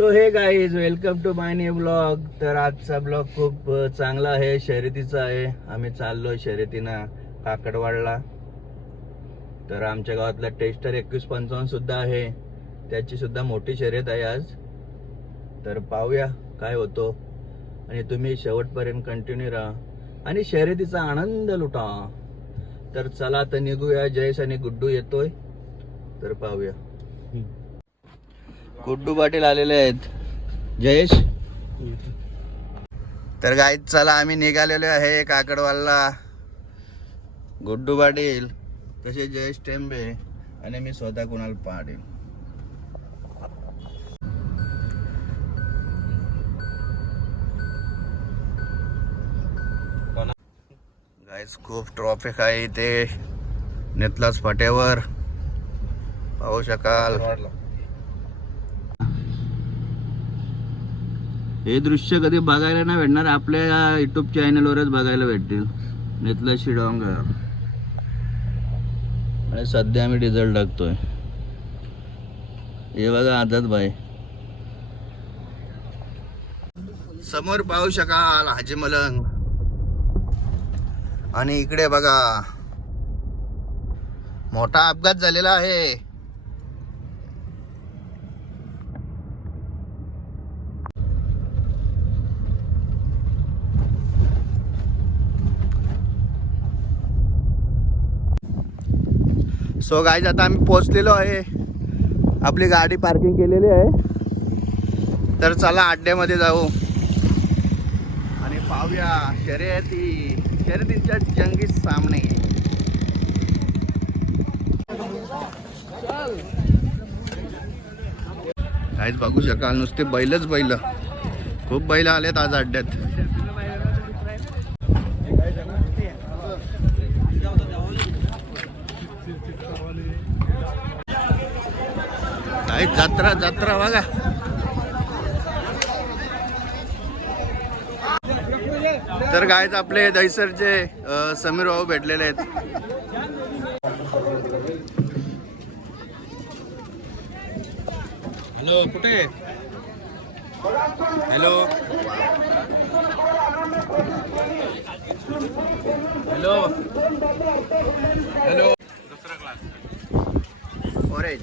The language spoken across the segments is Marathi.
So hey guys welcome to my new blog तर आजचा ब्लॉग खूप चांगला आहे शर्यतीचा आहे. आम्ही चाललो शर्यतीनं काकडवाडला. तर आमच्या गावातला टेस्टर एकवीस पंचावन्न सुद्धा आहे. त्याची सुद्धा मोठी शर्यत आहे आज. तर पाहूया काय होतो. आणि तुम्ही शेवटपर्यंत कंटिन्यू राहा. आणि शर्यतीचा आनंद लुटा. तर चला तर निघूया. जयेश आणि गुड्डू येतोय. तर पाहूया. गुड्डू पाटील आलेले आहेत. जयेश? तर गाईत चला आम्ही निघालेलो आहे काकडवालला. गुड्डू पाटील तसे जयेश टेंबे आणि मी स्वतः कुणाल पाटील. गाईस खूप ट्रॉफिक आहे इथे. नेतलाच फाट्यावर पाहू शकाल. हे दृश्य कधी बघायला नाही भेटणार आपल्या युट्यूब चॅनलवरच बघायला भेटतील. नेतला शिडोंगर आणि सध्या आम्ही डिझेल टाकतोय. हे बघा आझाद भाई समोर पाहू शकाल हाजी मलंग. आणि इकडे बघा. मोठा अपघात झालेला आहे. सो गाईज आता आम्ही पोचलेलो आहे. आपली गाडी पार्किंग केलेली आहे. तर चला अड्ड्यामध्ये जाऊ. आणि पाहूया शर्यती शर्यतीच्या जंगी सामने. काहीच बघू शकाल नुसते बैलच बैल. खूप बैल आलेत आज अड्ड्यात काही जत्रा जत्रा बघा. तर गायच आपले दहीसरचे समीर भाऊ भेटलेले आहेत. हॅलो कुठे? हॅलो. हॅलो. हॅलो दुसरा क्लास ऑरेंज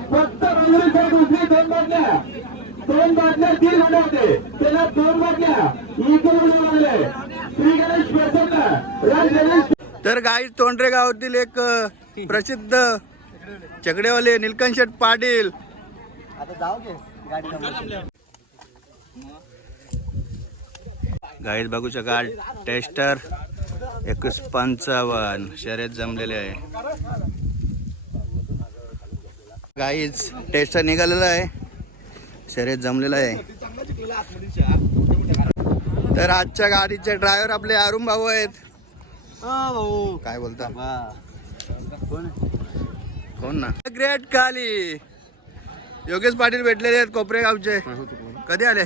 फक्त दोन बाटल्या दोन बाटल्या तीन होते त्याला दोन बाटल्या इकडे उडवून लागले श्री गणेश प्रसन्न राज गणेश तर गाई तोंडरे गावातील एक प्रसिद्ध चकडेवाले निलकंठ शेठ पाटील गाईत बघू शकाल टेस्टर एकवीस पंचावन्न शर्यत जमलेले आहे. गाईच टेस्टर निघालेला आहे. शर्यत जमलेलं आहे. तर आजच्या गाडीचे ड्रायव्हर आपले अरुण भाऊ आहेत. काय बोलता? कोण ना? ग्रेट काली योगेश पाटील भेटलेले आहेत कोपरे गावचे कधी आले?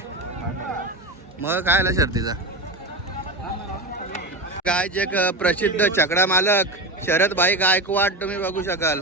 मग काय आला शर्तीचा? गायचे प्रसिद्ध चकडा मालक शरद भाई गायकवाड तुम्ही बघू शकाल.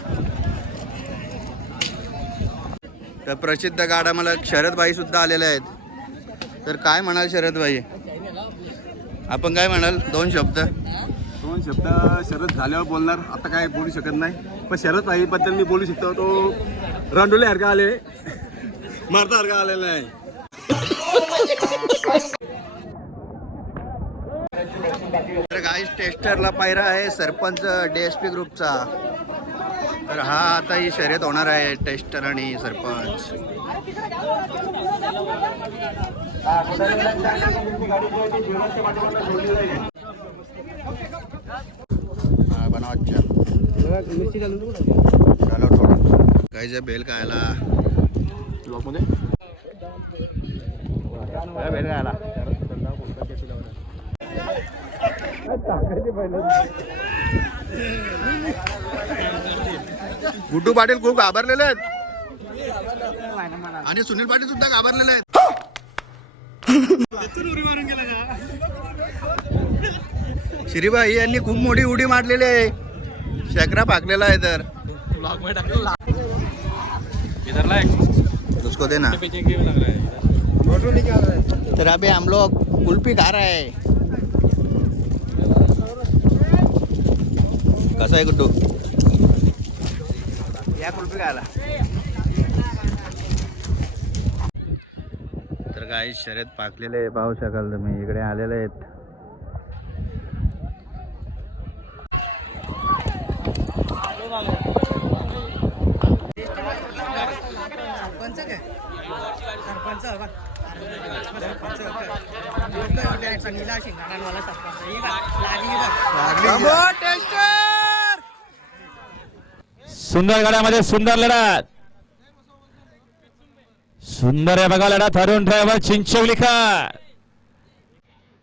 तर प्रसिद्ध गाडा मला शरद भाई सुद्धा आलेले आहेत. तर काय म्हणाल शरद भाई आपण काय म्हणाल? दोन शब्द. दोन शब्द शरद झाल्यावर बोलणार. आता काय बोलू शकत नाही. पण शरदबद्दल मी बोलू शकतो. तो रणडोले सारखा आले. मारता सारखा आलेला नाही तर गाईस टेस्टरला पायरा आहे सरपंच डीएसपी ग्रुपचा तर हा आता ही शर्यत होणार आहे टेस्टर आणि सरपंच. हा, अच्छा. बेल खायला. काय बेल खायला. गुड्डू पाटील खूप घाबरलेले आहेत. आणि सुनील पाटील सुद्धा घाबरलेले आहेत. श्रीबाई यांनी खूप मोठी उडी मारलेली आहे. शेकरा पाकलेला आहे तर. उसको देना तर अभी हम लोग कुल्फी खा रहे हैं. कसा आहे गुड्डू? तर काही शर्यत पाकलेले आहे पाहू शकाल तुम्ही. इकडे आलेले आहेत. सुंदर गड्यामध्ये सुंदर लढत. सुंदर आहे बघा लढा अरुण ड्रायव्हर चिंचवलीकर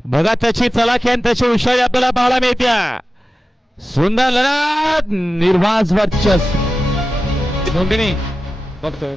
बघा त्याची चलाखी आणि त्याची हुशारी आपल्याला पाहायला मिळत्या सुंदर लढत निर्वाज वर्चस्व. नोंदणी बघतोय.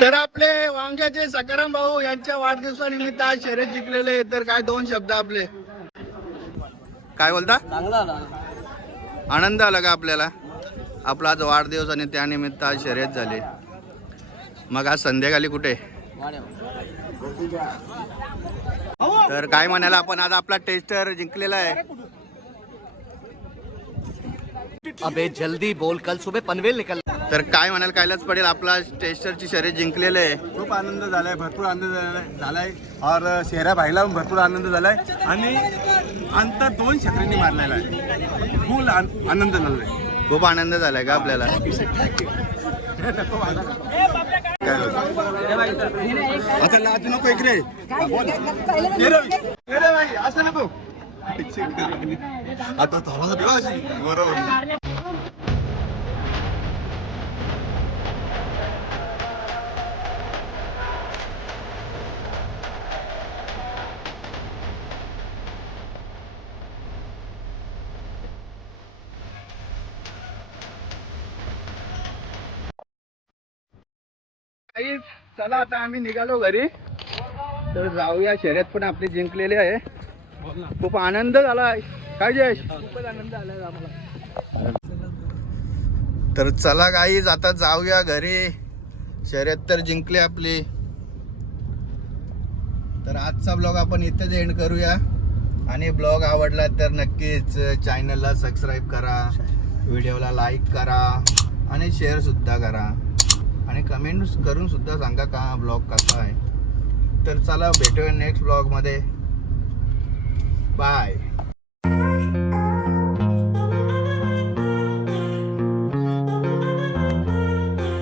तर आपले वांग्याचे सकाराम भाऊ यांच्या वाढदिवसानिमित्त आज शर्यत जिंकलेले तर काय दोन शब्द आपले? काय बोलता? आनंद आला का आपल्याला? आपला आज वाढदिवस आणि त्यानिमित्त आज शर्यत झाली. मग आज संध्याकाळी कुठे? तर काय म्हणायला आपण आज आपला टेस्टर जिंकलेला आहे. अबे जल्दी बोल कल सुबह पनवेल निकल तर काय म्हणायला कायलाच पडेल आपला टेस्टरची शर्यत जिंकलेलं आहे. खूप आनंद झालाय भरपूर आनंद झालाय- झालाय. और शेरा भाईला पण भरपूर आनंद झालाय. आणि अंतर दोन छत्रींनी मारलेला आहे. फुल आन- आनंद झालाय. खूप आनंद झालाय का आपल्याला? आता लाज नको इकडे. असं नको. आता. बरोबर काही चला आता आम्ही निघालो घरी. तर जाऊया शर्यत पण आपली जिंकलेली आहे. खूप आनंद झाला काय जयश? खूपच आनंद झाला आम्हाला. तर चला गाईज आता जाऊया घरी. शर्यत तर जिंकली आपली. तर आजचा ब्लॉग आपण इथेच एंड करूया. आणि ब्लॉग आवडला तर नक्कीच चॅनलला सबस्क्राईब करा. व्हिडिओला लाईक करा. आणि शेअर सुद्धा करा. आणि कमेंट करून सुद्धा सांगा का ब्लॉग कसा आहे. तर चला भेटूया नेक्स्ट ब्लॉगमध्ये बाय